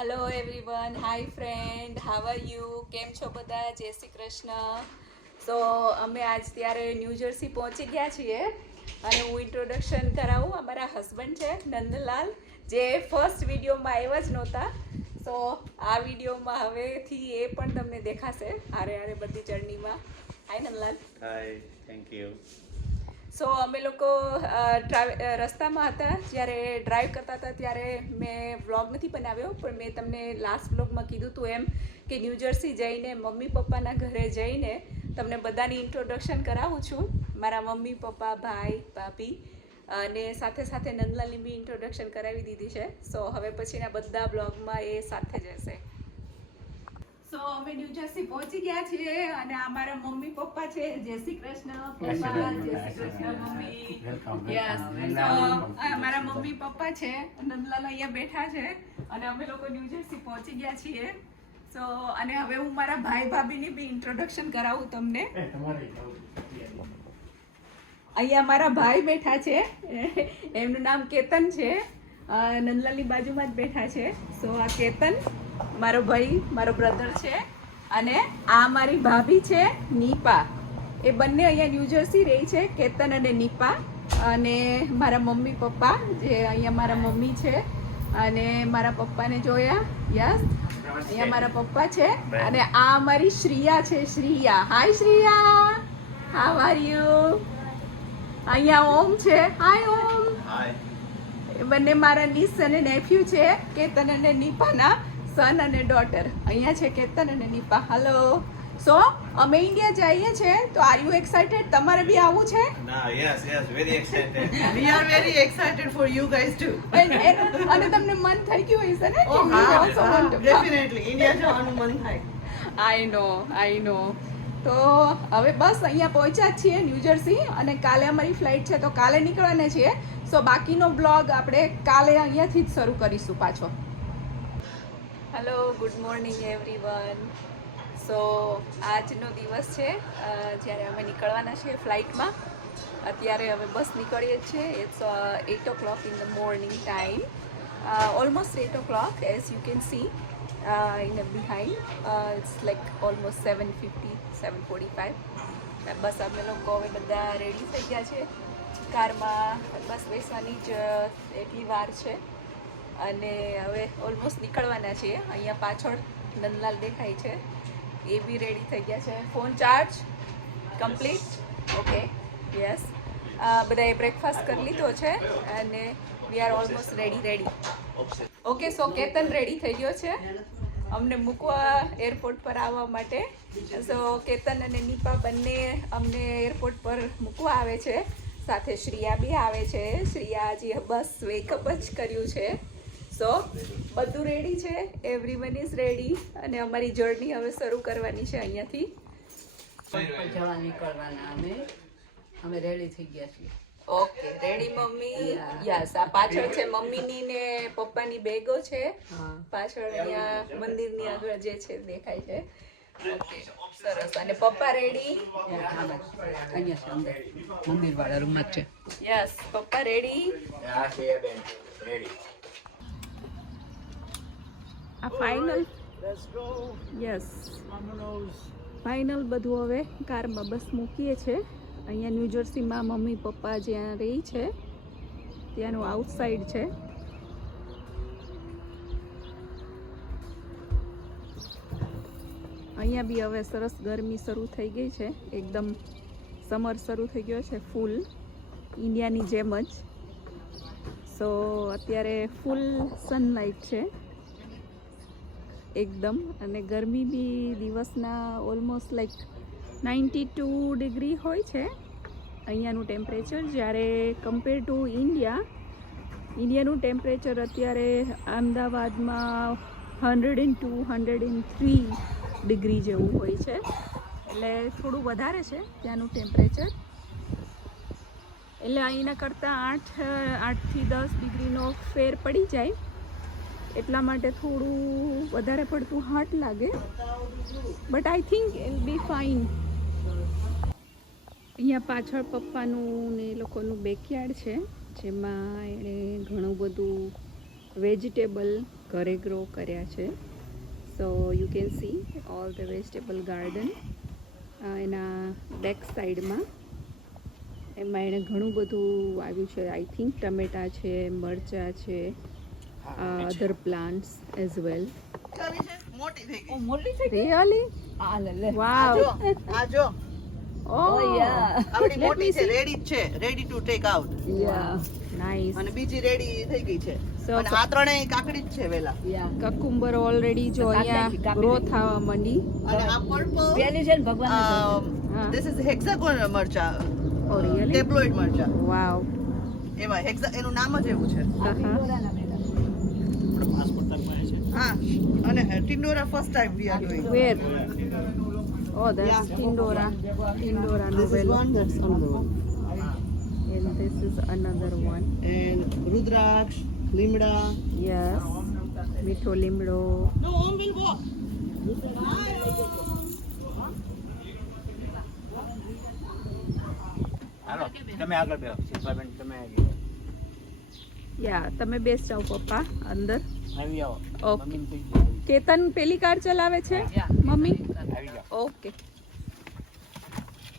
Hello everyone, hi friend, how are you? કેમ છો બધા? જય શ્રી કૃષ્ણ. સો અમે આજ ત્યારે ન્યૂ જર્સી પહોંચી ગયા છીએ અને હું ઇન્ટ્રોડક્શન કરાવું. અમારા હસબન્ડ છે નંદલાલ, જે ફર્સ્ટ વિડીયોમાં આવ્યા જ નહોતા. સો આ વિડીયોમાં હવેથી એ પણ તમને દેખાશે હારે હારે બધી જર્નીમાં. હાય નંદલાલ. હાય, થેન્ક યુ. સો અમે લોકો રસ્તામાં હતા, જ્યારે ડ્રાઈવ કરતા હતા ત્યારે મેં વ્લોગ નથી બનાવ્યો, પણ મેં તમને લાસ્ટ વ્લોગમાં કીધું હતું એમ કે ન્યૂ જર્સી જઈને મમ્મી પપ્પાના ઘરે જઈને તમને બધાની ઇન્ટ્રોડક્શન કરાવું છું. મારા મમ્મી પપ્પા, ભાઈ, ભાભી અને સાથે સાથે નંદલાલની બી ઇન્ટ્રોડક્શન કરાવી દીધી છે. સો હવે પછીના બધા બ્લોગમાં એ સાથે જ હશે. સો અમે ન્યૂ જર્સી પહોંચી ગયા છીએ અને અમારા મમ્મી પપ્પા છે. જય શ્રી કૃષ્ણ પપ્પા, જય શ્રી કૃષ્ણ મમ્મી. યસ, અમારા મમ્મી પપ્પા છે. નંદલાલ અહીંયા બેઠા છે અને અમે લોકો ન્યૂ જર્સી પહોંચી ગયા છીએ. સો અને હવે હું મારા ભાઈ ભાભીની બી ઇન્ટ્રોડક્શન કરાવું તમને. અહીંયા મારા ભાઈ બેઠા છે, એમનું નામ કેતન છે. નંદલાલની બાજુમાં જ બેઠા છે. સો આ કેતન મારો ભાઈ, મારો બ્રધર છે. અને આ મારી ભાભી છે નીપા. એ બંને અહીંયા ન્યૂ જર્સી રહી છે, કેતન અને નીપા. અને મારા મમ્મી પપ્પા, જે અહીંયા મારા મમ્મી છે અને મારા પપ્પાને જોયા. યસ, અહીંયા મારા પપ્પા છે. અને આ અમારી શ્રીયા છે, શ્રીયા. હાય શ્રીયા, હાવ આર યુ? અહીંયા ઓમ છે. હાય ઓમ. હાય. બંને મારા નીસ અને નેફ્યુ છે, કેતન અને નીપાના સન અને ડોટર. અહીંયા છે કેતન અને નીપા. હલો. સો અમે ઇન્ડિયા જઈએ છે, તો આર યુ એક્સાઇટેડ? તમારે બી આવવું છે? ના, yes, very excited. We are very excited for you guys too. અને તમને મન થઈ ગયું હશે ને? Oh, definitely. India જવાનું મન થાય. આઈ નો. તો હવે બસ અહીંયા પહોંચ્યા જ છીએ ન્યૂ જર્સી, અને કાલે અમારી ફ્લાઇટ છે, તો કાલે નીકળવાના છીએ. સો બાકીનો બ્લોગ આપણે કાલે અહીંયાથી જ શરૂ કરીશું પાછો. Hello, good morning everyone. So આજનો દિવસ છે જ્યારે અમે નીકળવાના છીએ ફ્લાઇટમાં. અત્યારે હવે બસ નીકળીએ છીએ. It's 8 o'clock in the morning time, almost 8 o'clock as you can see in the behind. It's like almost 7:50, 7:45. બસ અમે લોકો હવે બધા રેડી થઈ ગયા છે કારમાં. બસ બેસવાની જ એટલી વાર છે અને હવે ઓલમોસ્ટ નીકળવાના છીએ. અહીંયા પાછળ નંદલાલ દેખાય છે, એ બી રેડી થઈ ગયા છે. Phone charge complete? Okay, yes. બધાએ બ્રેકફાસ્ટ કરી લીધો છે અને we are almost ready. Okay, so Ketan ready થઈ ગયો છે અમને મૂકવા એરપોર્ટ પર આવવા માટે. સો કેતન અને નીપા બંને અમને એરપોર્ટ પર મૂકવા આવે છે. સાથે શ્રીયા બી આવે છે. શ્રીયા હજી બસ વેકઅપ જ કર્યું છે. સો બધું રેડી છે, એવરીવન ઇઝ રેડી અને અમારી જર્ની હવે શરૂ કરવાની છે અહીંયાથી. જવા નીકળવાના અમે રેડી થઈ ગયા છીએ. Okay, ready mummy? યસ. આ પાછળ છે મમ્મીની ને પપ્પાની બેગો છે. પાછળ અહીંયા મંદિરની આગળ જે છે દેખાય છે. ઓકે, સરસ. અને પપ્પા રેડી? અહીંયા અંદર મંદિર વાળા રૂમ જ છે. યસ, પપ્પા રેડી? આ ફાઇનલ? યસ, ફાઇનલ બધું હવે કારમાં બસ મૂકીએ છે. અહીંયા ન્યૂ જર્સીમાં મમ્મી પપ્પા જ્યાં રહી છે ત્યાંનું આઉટસાઇડ છે. અહીંયા બી હવે સરસ ગરમી શરૂ થઈ ગઈ છે. એકદમ સમર શરૂ થઈ ગયો છે ફૂલ, ઇન્ડિયાની જેમ જ. સો અત્યારે ફૂલ સનલાઇટ છે એકદમ, અને ગરમી બી દિવસના ઓલમોસ્ટ લાઈક 92 ડિગ્રી હોય છે અહીંયાનું ટેમ્પરેચર. જ્યારે કમ્પેર ટુ ઇન્ડિયાનું ટેમ્પરેચર અત્યારે અમદાવાદમાં 102, 103 ડિગ્રી જેવું હોય છે. એટલે થોડું વધારે છે ત્યાંનું ટેમ્પરેચર. એટલે અહીંના કરતાં 8થી 10 ડિગ્રીનો ફેર પડી જાય, એટલા માટે થોડું વધારે પડતું હાટ લાગે. But I think it be fine. અહીંયા પાછળ પપ્પાનું ને એ લોકોનું બેકયાર્ડ છે, જેમાં એણે ઘણું બધું વેજીટેબલ ઘરે ગ્રો કર્યા છે. So you can C all the vegetable garden એના બેક સાઈડમાં. એમાં એણે ઘણું બધું આવ્યું છે. આઈ થિંક ટમેટા છે, મરચાં છે, અધર પ્લાન્ટ્સ એઝ વેલ. મોટી થઈ ગઈ. મોટી થઈ રિયલી? આ લે લે વાવ. આ જો ઓહ યા આપણી મોટી છે, રેડી જ છે, ready to take out. Yeah nice. અને બીજી રેડી થઈ ગઈ છે. So, અને આ ત્રણેય કાકડી જ છે વેલા. યા કકુંબર ઓલરેડી જો અહીંયા ગ્રો થવા માંડી. અને આ પર્પલ પેલી છે ને ભગવાન હા. ધીસ ઇઝ હેક્સાગોન મરચા, ઓ રિયલી? ટેબ્લોઇડ મરચા. વાવ. એમાં એનું નામ જ એવું છે. આહા. હા, અને tindora first time we are doing. Where? Oh, that's Tindora. Tindora This is novel. one, that's another one. And this is another one. And રુદ્રાક્ષ, લીમડા. Yes. મીઠો લીમડો. No, Om will walk. હાલો તમે આગળ બેહો શિલ્પાબેન તમે આવી યા તમે બેસ જાઓ પપ્પા અંદર. આવો ઓકે. મમ્મીને કહી દો. કેતન પેલી કાર ચલાવે છે મમ્મી? આવી જાઓ. ઓકે.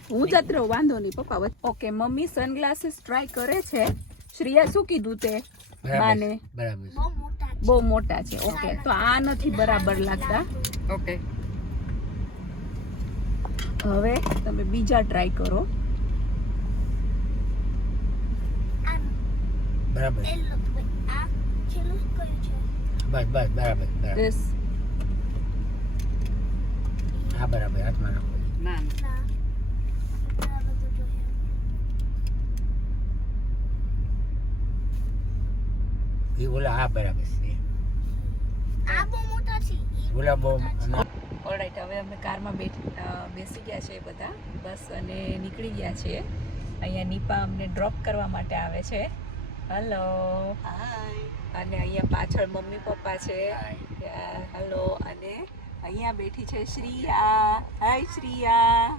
હું જત રહું, વાંધો નહીં પપ્પા. ઓકે, મમ્મી સનગ્લાસીસ ટ્રાય કરે છે. શ્રેયા શું કીધું તે બાને? બરાબર બહુ મોટા છે. ઓકે, તો આ નથી બરાબર લાગતા. ઓકે હવે તમે બીજા ટ્રાય કરો. બરાબર બસ બસ બરાબર બરાબર This. હા બરાબર હાથમાં નાખો ના એ ઓલા હા બરાબર છે ઓલા બહુ ઓલરાઈટ, હવે અમે કારમાં બેસી ગયા છે બધા બસ અને નીકળી ગયા છીએ. અહીંયા નીપા અમને ડ્રોપ કરવા માટે આવે છે. હલો. અને અહીંયા પાછળ મમ્મી પપ્પા છે. હલો. અને અહીંયા બેઠી છે શ્રીયા. હાય શ્રીયા.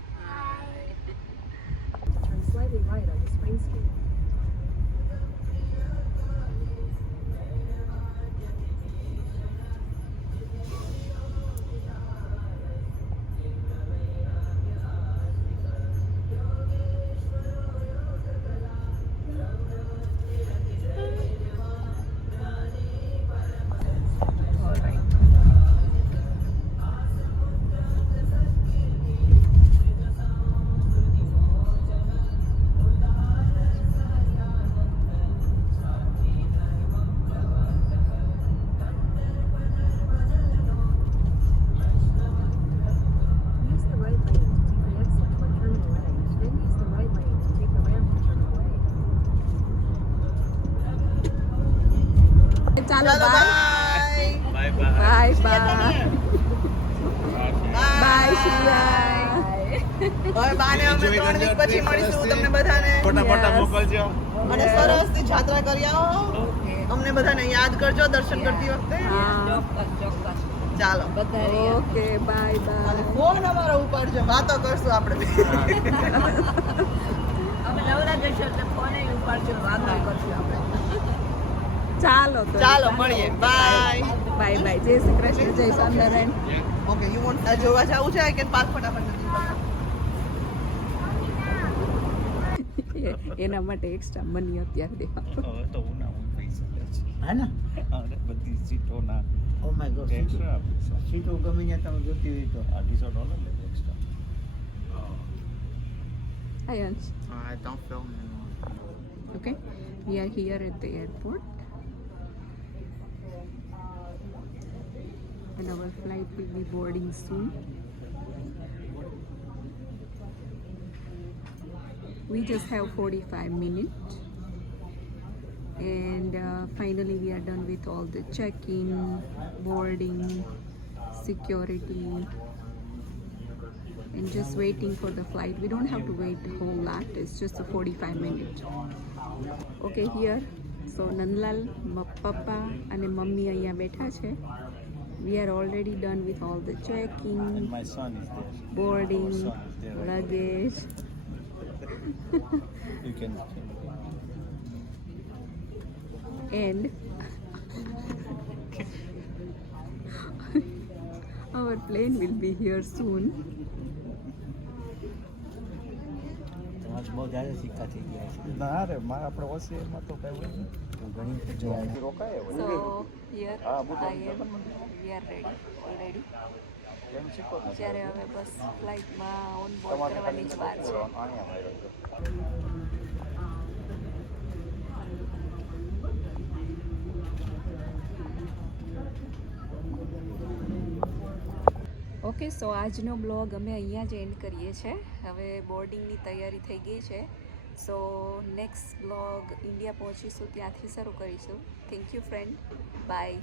ચાલો ચાલો bye bye. Bye bye bye bye Shriya. હવે બાને અમે 3 વીક પછી મળીશું તમને બધાને. ફોટા ફોટા Yes. મોકલજો. અને સરસથી જાત્રા કરી આવો. અમને બધાને યાદ કરજો દર્શન કરતી વખતે. હા. ચોક્કસ ચાલો. ઓકે બાય અને બાય. ફોન અમારો ઉપાડજો, વાતો કરશું આપણે. અમે નવરા જઈશું એટલે ફોને ઉપાડજો વાતો કરશું આપણે ચાલો તો ચાલો મળીએ. બાય. Bye by. જય શ્રી કૃષ્ણ, જય સ્વામિનારાયણ. ઓકે, યુ વોન્ટ જોવા જવું છે કે પાર્ક ફટાફટ એના માટે એક્સ્ટ્રા મની અત્યારે દેવા. હવે તો હું ના હું પૈસા લે છે. હા ને અને બધી સીટોના ઓ માય ગોડ એક્સ્ટ્રા આપીશું. સીટો ગમે ત્યાં તમે જોતી હોય તો $250 લે extra. Hi Ansh. I don't film anymore. Okay, we are here at the airport and our flight will be boarding soon. We just have 45 minutes and finally we are done with all the check-in, boarding, security and just waiting for the flight. We don't have to wait a whole lot, it's just a 45 minutes. Okay, here so Nandlal, Papa and Mummy અહીંયા બેઠા છે. We are already done with all the checking, And my son is there. boarding, Our son is there. luggage. You can. And Our plane will be here soon. તમારે બહુ જાજા સિક્કા થઈ ગયા છે ના રે મારે આપણે ઓસીએમાં તો કઈ હોય નહીં ઘણી જગ્યાએ રોકાય હોય So here I am. We are ready already. એમ શીખો જ્યારે હવે બસ ફ્લાઇટમાં ઓન બોર્ડ કરવાની જ વાર છે. અહીંયા માર્યો છે ઓકે સો આજનો બ્લોગ અમે અહીંયા જ એન્ડ કરીએ છીએ. હવે બોર્ડિંગની તૈયારી થઈ ગઈ છે. સો નેક્સ્ટ બ્લોગ ઇન્ડિયા પહોંચીશું ત્યાંથી શરૂ કરીશું. Thank you friend. બાય.